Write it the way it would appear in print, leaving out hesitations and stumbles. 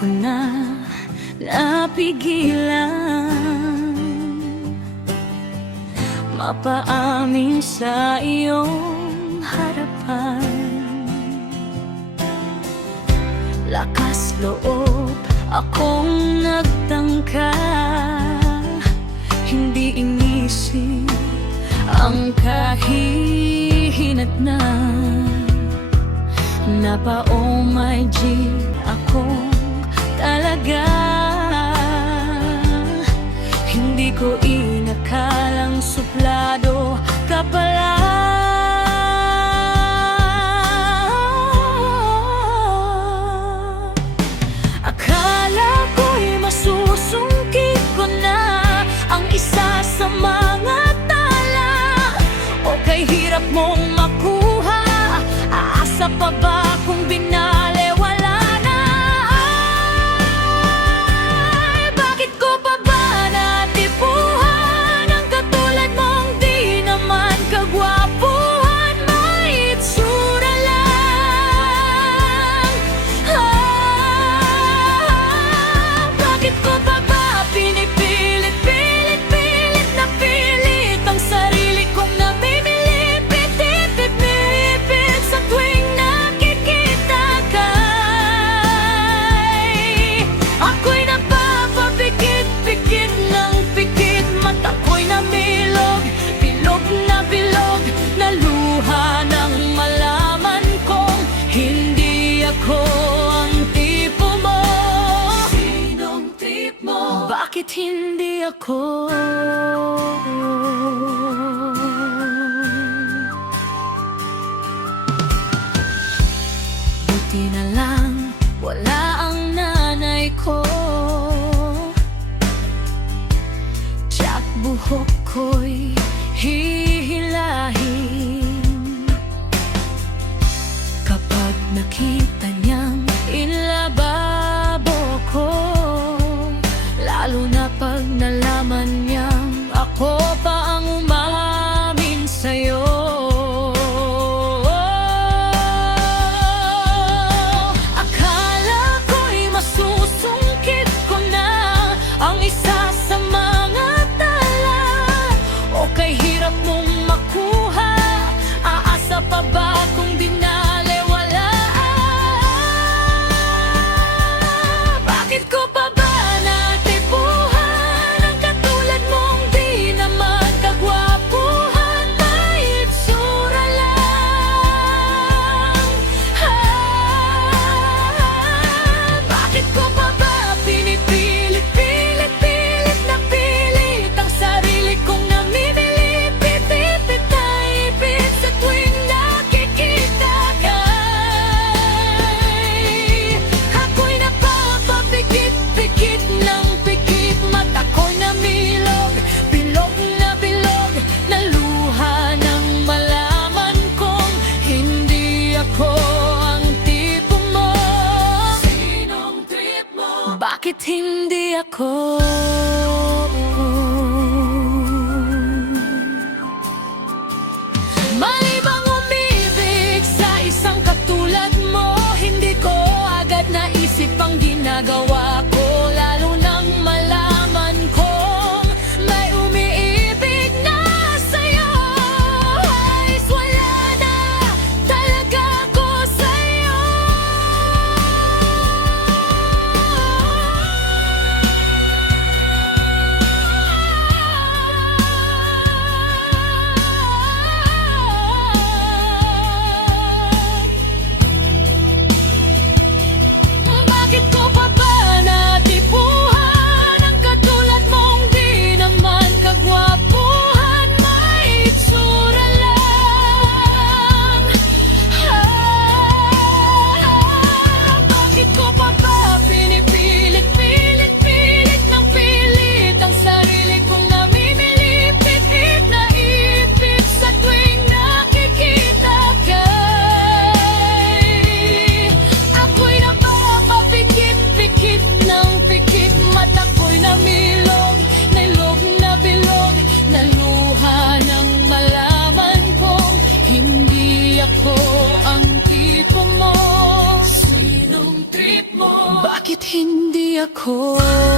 ko na napigilan mapaamin sa iyong harapan. Lakas loob akong nagtangka, hindi inisip ang kahihinatnan. Napao may ako talaga, hindi ko inakalang suplado ka pala. Akala ko'y masusungkit ko na ang isa sa mga tala, o kay hirap mong makuha, aasa pa ba kung binale wala na? Ay, bakit ko pa ba natipuhan ang katulad mong di naman kagwapuhan, may itsura lang? Bakit ko pa ba pinipilit na pilit ang sarili kong namimili, pipit sa tuwing nakikita ka? Ako'y napapapikit ng pikit, mata ko'y namilog, bilog na luha nang malaman kong hindi ako ang tipo mo. Sinong tip mo? Bakit hindi ako? Buti na lang wala ang nanay ko, tiyak buhok ko'y hihilahin kapag nakita niyang inlababo ko, lalo na pag nalaman niyang ako pa ang umamin sa'yo. Akala ko'y masusungkit ko na ang isa sa mga tala, o kay hirap mong makuha, aasa pa ba kung binale wala? Bakit ko pa ba natipuhan ang katulad mong di naman kagwapuhan, may itsura lang? Bakit ko pa ba pinipilit na pilit ang sarili kong namimili, pipit sa tuwing nakikita ka? Ako'y napapapikit ng pikit, mata ko'y namilog, bilog na luha nang malaman kong hindi ako ang tipo mo. Sinong trip mo? Bakit hindi ako? Mali bang umibig sa isang katulad mo? Hindi ko agad naisip ang ginagawa ko, lalo nang malaman kong may umiibig na sa'yo. Ayos, wala na talaga ako sa'yo. Bakit ko pa ba ako.